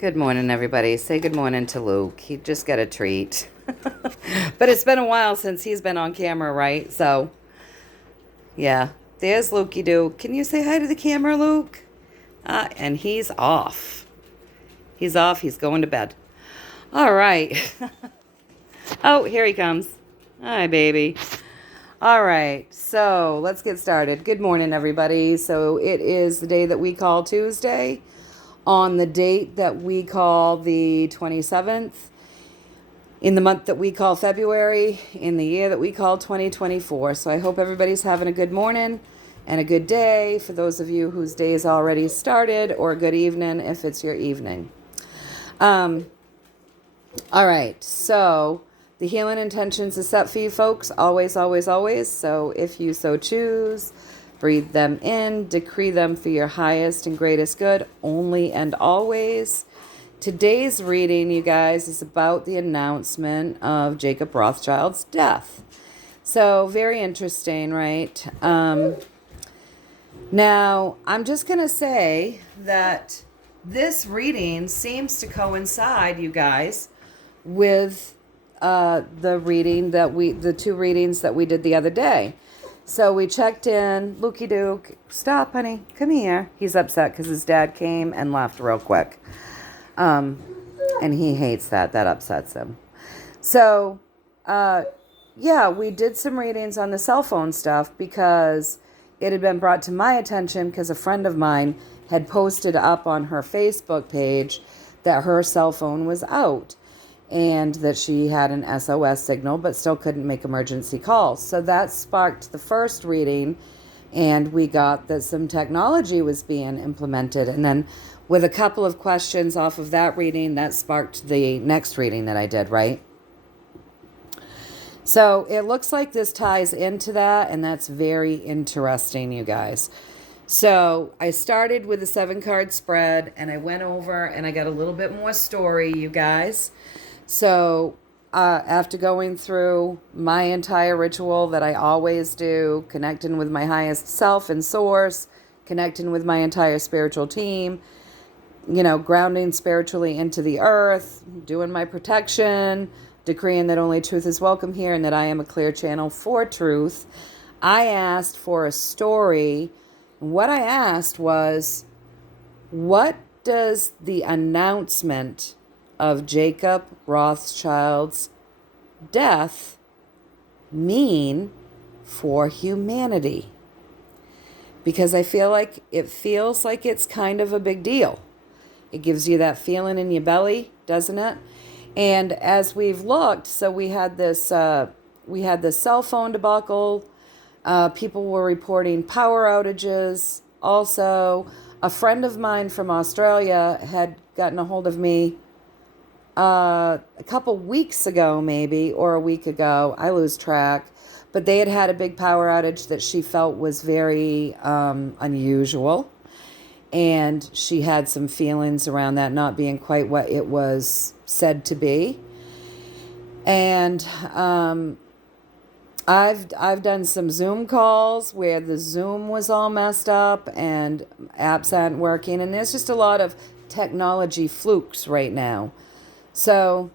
Good morning, everybody. Say good morning to Luke. He just got a treat. But it's been a while since he's been on camera, right? So, yeah. There's Lukey Doo. Can you say hi to the camera, Luke? And he's off. He's off. He's going to bed. All right. Oh, here he comes. Hi, baby. All right. So, let's get started. Good morning, everybody. So, it is the day that we call Tuesday. On the date that we call the 27th, in the month that we call February, in the year that we call 2024. So I hope everybody's having a good morning and a good day for those of you whose day is already started, or a good evening if it's your evening. All right, so the healing intentions is set for you folks, always, always, always. So if you so choose, breathe them in, decree them for your highest and greatest good, only and always. Today's reading, you guys, is about the announcement of Jacob Rothschild's death. So, very interesting, right? Now, I'm just going to say that this reading seems to coincide, you guys, with the two readings that we did the other day. So we checked in. Lukey Duke, stop, honey. Come here. He's upset because his dad came and left real quick. And he hates that. That upsets him. So, yeah, we did some readings on the cell phone stuff because it had been brought to my attention because a friend of mine had posted up on her Facebook page that her cell phone was out and that she had an SOS signal but still couldn't make emergency calls. So that sparked the first reading, and we got that some technology was being implemented. And then with a couple of questions off of that reading, that sparked the next reading that I did, right? So it looks like this ties into that, and that's very interesting, you guys. So I started with a 7-card spread, and I went over and I got a little bit more story, you guys. So after going through my entire ritual that I always do, connecting with my highest self and source, connecting with my entire spiritual team, grounding spiritually into the earth, doing my protection, decreeing that only truth is welcome here and that I am a clear channel for truth, I asked for a story. What I asked was, what does the announcement of Jacob Rothschild's death mean for humanity? Because I feel like it feels like it's kind of a big deal. It gives you that feeling in your belly, doesn't it? And as we've looked, so we had this cell phone debacle. People were reporting power outages. Also, a friend of mine from Australia had gotten a hold of me a couple weeks ago, maybe, or a week ago. I lose track. But they had a big power outage that she felt was very unusual. And she had some feelings around that not being quite what it was said to be. And I've done some Zoom calls where the Zoom was all messed up and apps aren't working. And there's just a lot of technology flukes right now. So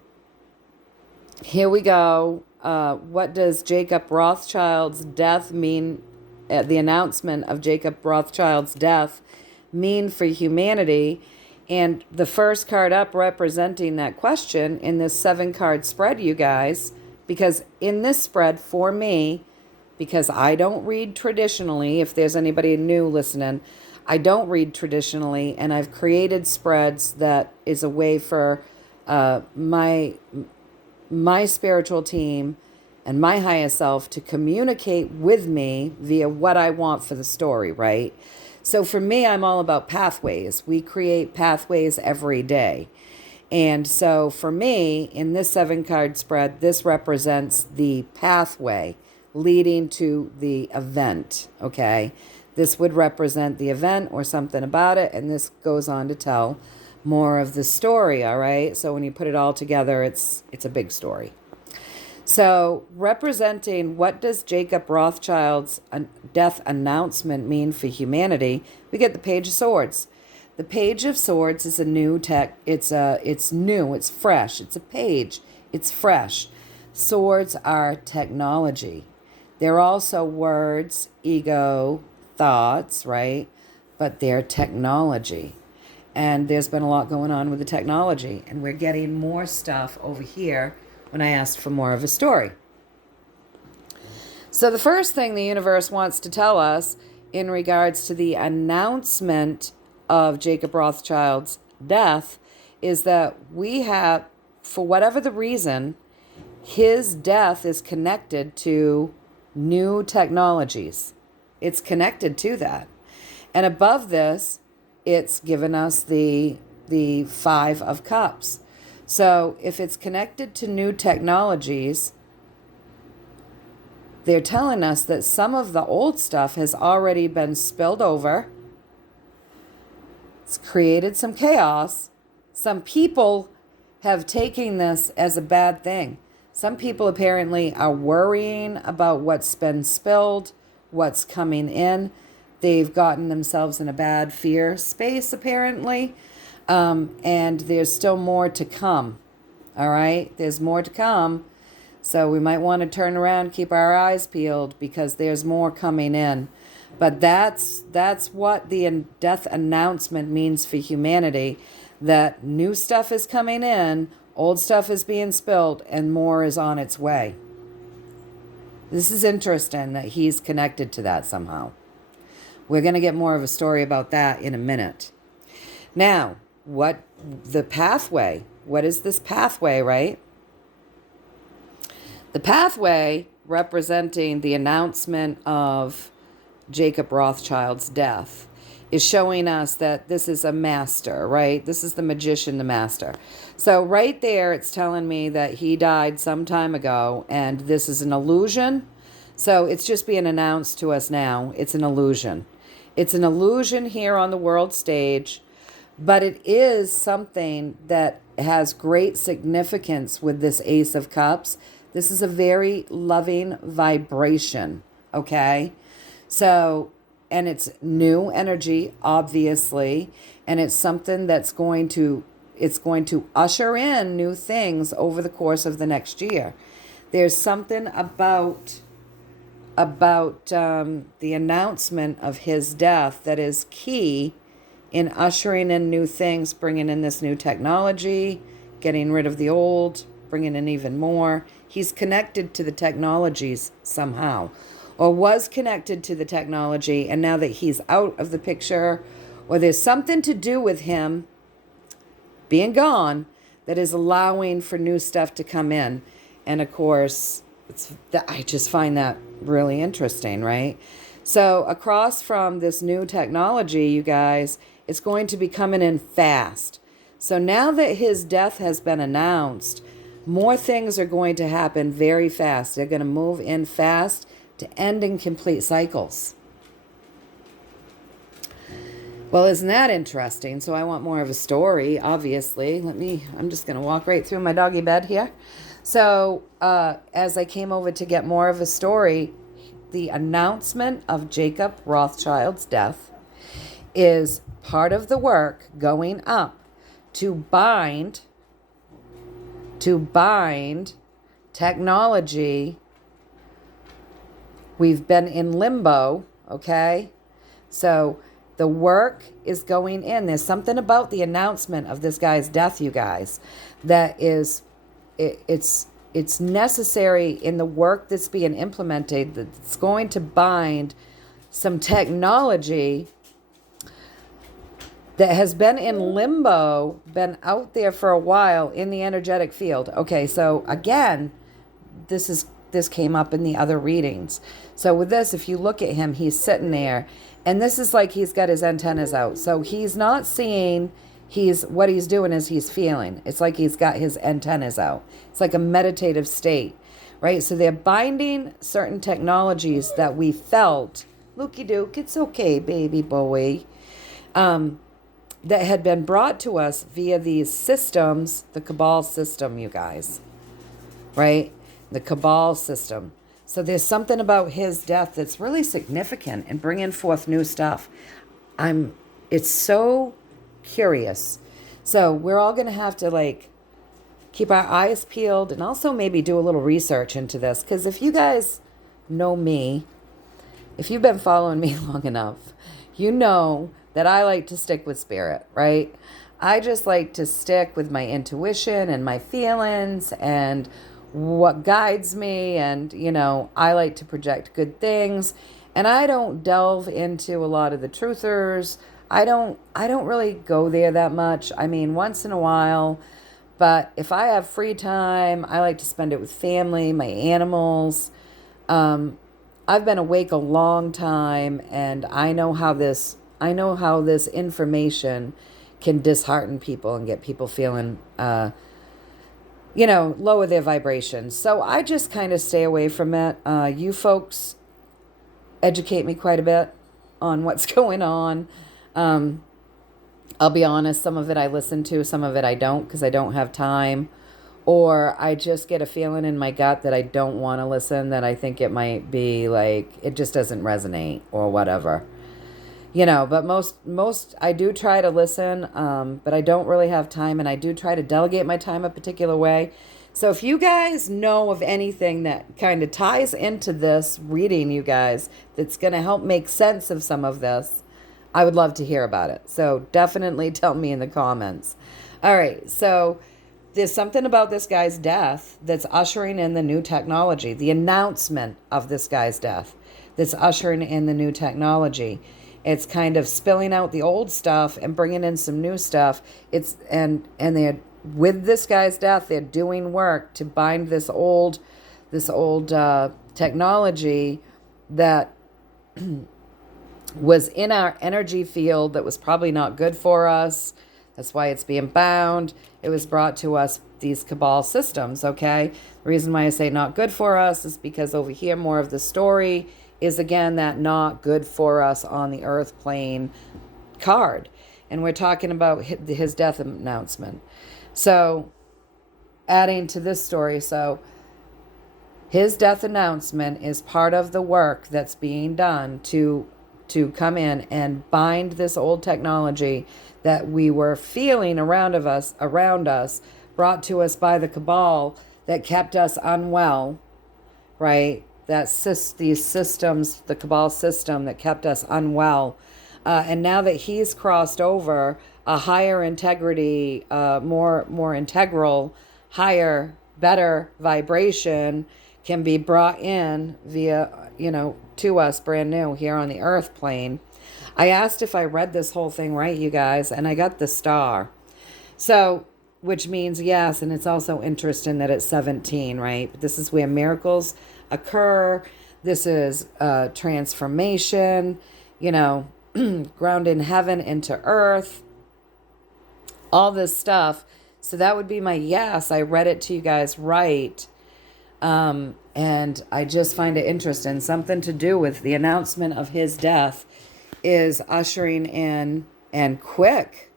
here we go. What does Jacob Rothschild's death mean? The announcement of Jacob Rothschild's death mean for humanity? And the first card up representing that question in this 7-card spread, you guys, because in this spread for me, because I don't read traditionally, if there's anybody new listening, I don't read traditionally, and I've created spreads that is a way for my spiritual team and my highest self to communicate with me via what I want for the story, right? So for me, I'm all about pathways. We create pathways every day. And so for me, in this 7-card spread, this represents the pathway leading to the event, okay? This would represent the event or something about it, and this goes on to tell more of the story, all right? So when you put it all together, it's a big story. So representing what does Jacob Rothschild's death announcement mean for humanity, we get the Page of Swords. The Page of Swords is a new tech. It's new. It's fresh. It's a page. It's fresh. Swords are technology. They're also words, ego, thoughts, right? But they're technology. And there's been a lot going on with the technology. And we're getting more stuff over here when I asked for more of a story. So the first thing the universe wants to tell us in regards to the announcement of Jacob Rothschild's death is that we have, for whatever the reason, his death is connected to new technologies. It's connected to that. And above this, it's given us the Five of Cups. So if it's connected to new technologies, they're telling us that some of the old stuff has already been spilled over. It's created some chaos. Some people have taken this as a bad thing. Some people apparently are worrying about what's been spilled, what's coming in. They've gotten themselves in a bad fear space, apparently. And there's still more to come. All right? There's more to come. So we might want to turn around, keep our eyes peeled, because there's more coming in. But that's what the death announcement means for humanity, that new stuff is coming in, old stuff is being spilled, and more is on its way. This is interesting that he's connected to that somehow. We're going to get more of a story about that in a minute. Now, what the pathway? What is this pathway, right? The pathway representing the announcement of Jacob Rothschild's death is showing us that this is a master, right? This is the magician, the master. So right there, it's telling me that he died some time ago, and this is an illusion. So it's just being announced to us now. It's an illusion. It's an illusion here on the world stage, but it is something that has great significance with this Ace of Cups. This is a very loving vibration, okay? So, and it's new energy, obviously, and it's something that's going to usher in new things over the course of the next year. There's something about the announcement of his death that is key in ushering in new things, bringing in this new technology, getting rid of the old, bringing in even more. He's connected to the technologies somehow, or was connected to the technology, and now that he's out of the picture, or there's something to do with him being gone that is allowing for new stuff to come in. And of course, I just find that really interesting, right? So across from this new technology, you guys, it's going to be coming in fast. So now that his death has been announced, more things are going to happen very fast. They're going to move in fast to end in complete cycles. Well, isn't that interesting? So I want more of a story, obviously. I'm just going to walk right through my doggy bed here. So as I came over to get more of a story, the announcement of Jacob Rothschild's death is part of the work going up to bind technology. We've been in limbo, okay? So the work is going in. There's something about the announcement of this guy's death, you guys, that is, it's necessary in the work that's being implemented, that's going to bind some technology that has been in limbo, been out there for a while in the energetic field. Okay, so again, this came up in the other readings. So with this, if you look at him, he's sitting there, and this is like he's got his antennas out. So he's not seeing, what he's doing is he's feeling. It's like he's got his antennas out. It's like a meditative state, right? So they're binding certain technologies that we felt, Looky Duke, it's okay, baby boy, that had been brought to us via these systems, the Cabal system, you guys, right? The Cabal system. So there's something about his death that's really significant in bringing forth new stuff. It's so curious. So we're all going to have to like keep our eyes peeled and also maybe do a little research into this. Because if you guys know me, if you've been following me long enough, you know that I like to stick with spirit, right? I just like to stick with my intuition and my feelings and what guides me. And, you know, I like to project good things. And I don't delve into a lot of the truthers. I don't really go there that much. I mean, once in a while. But if I have free time, I like to spend it with family, my animals. I've been awake a long time, and I know how this information can dishearten people and get people feeling, lower their vibrations. So I just kind of stay away from it. You folks educate me quite a bit on what's going on. I'll be honest, some of it I listen to, some of it I don't because I don't have time. Or I just get a feeling in my gut that I don't want to listen, that I think it might be like, it just doesn't resonate or whatever. But most I do try to listen, but I don't really have time, and I do try to delegate my time a particular way. So if you guys know of anything that kind of ties into this reading, you guys, that's going to help make sense of some of this, I would love to hear about it. So definitely tell me in the comments. All right, so there's something about this guy's death that's ushering in the new technology, the announcement of this guy's death that's ushering in the new technology. It's kind of spilling out the old stuff and bringing in some new stuff. And they're, with this guy's death, they're doing work to bind this old technology that was in our energy field that was probably not good for us. That's why it's being bound. It was brought to us, these cabal systems, okay? The reason why I say not good for us is because over here, more of the story is, again, that not good for us on the earth plane card. And we're talking about his death announcement. So, adding to this story, so his death announcement is part of the work that's being done to come in and bind this old technology that we were feeling around us, brought to us by the cabal that kept us unwell, right? These systems, the cabal system that kept us unwell. And now that he's crossed over, a higher integrity, more integral, higher, better vibration can be brought in via, to us brand new here on the earth plane. I asked if I read this whole thing right, you guys, and I got the star. So, which means yes, and it's also interesting that it's 17, right? But this is where miracles occur. This is transformation, grounding heaven into earth, all this stuff. So that would be my yes. I read it to you guys right. And I just find it interesting. Something to do with the announcement of his death is ushering in, and quick,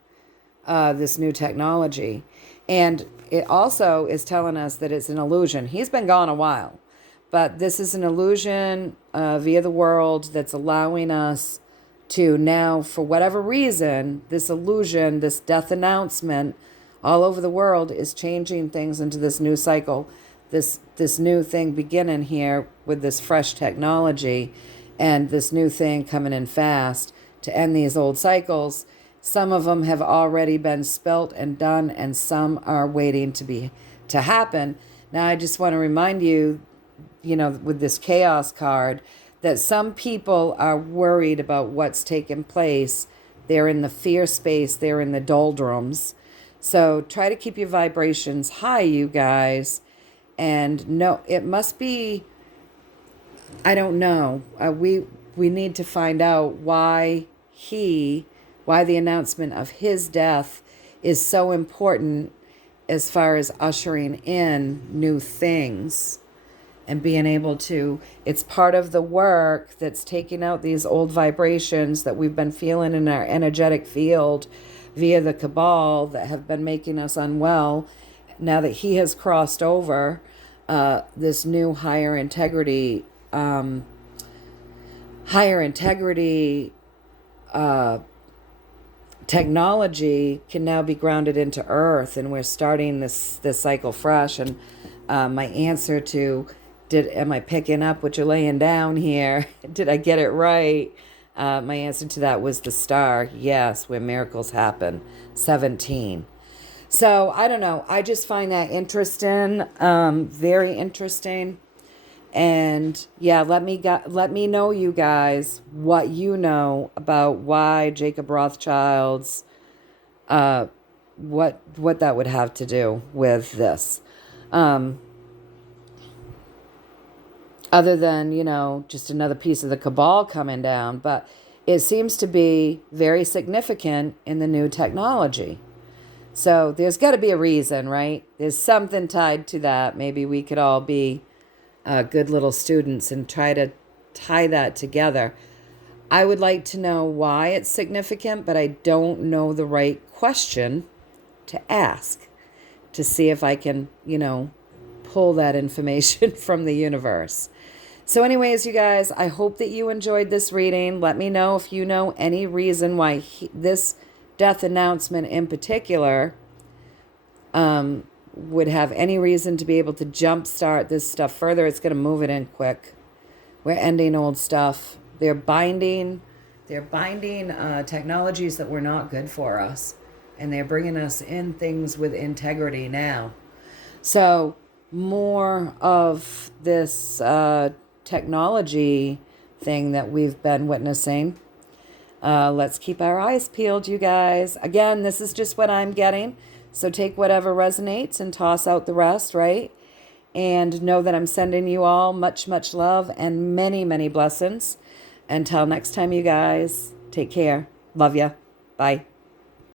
this new technology. And it also is telling us that it's an illusion. He's been gone a while, but this is an illusion via the world that's allowing us to now, for whatever reason, this illusion, this death announcement all over the world is changing things into this new cycle, this new thing beginning here with this fresh technology, and this new thing coming in fast to end these old cycles. Some of them have already been spelt and done, and some are waiting to happen. Now, I just want to remind you, with this chaos card, that some people are worried about what's taking place. They're in the fear space. They're in the doldrums. So try to keep your vibrations high, you guys. And no, it must be, I don't know. We need to find out why the announcement of his death is so important as far as ushering in new things and being able to, it's part of the work that's taking out these old vibrations that we've been feeling in our energetic field via the cabal that have been making us unwell. Now that he has crossed over, this new higher integrity technology can now be grounded into earth, and we're starting this cycle fresh. And my answer to am I picking up what you're laying down here? Did I get it right? My answer to that was the star. Yes, where miracles happen. 17. So I don't know. I just find that interesting, very interesting. And yeah, let me know, you guys, what you know about why Jacob Rothschild's what that would have to do with this. Other than, just another piece of the cabal coming down, but it seems to be very significant in the new technology. So there's got to be a reason, right? There's something tied to that. Maybe we could all be good little students and try to tie that together. I would like to know why it's significant, but I don't know the right question to ask to see if I can, pull that information from the universe. So anyways, you guys, I hope that you enjoyed this reading. Let me know if you know any reason why this death announcement in particular would have any reason to be able to jumpstart this stuff further. It's going to move it in quick. We're ending old stuff. They're binding technologies that were not good for us, and they're bringing us in things with integrity now. So more of this technology thing that we've been witnessing. Let's keep our eyes peeled, you guys. Again, this is just what I'm getting. So take whatever resonates and toss out the rest, right? And know that I'm sending you all much, much love and many, many blessings. Until next time, you guys, take care. Love ya. Bye.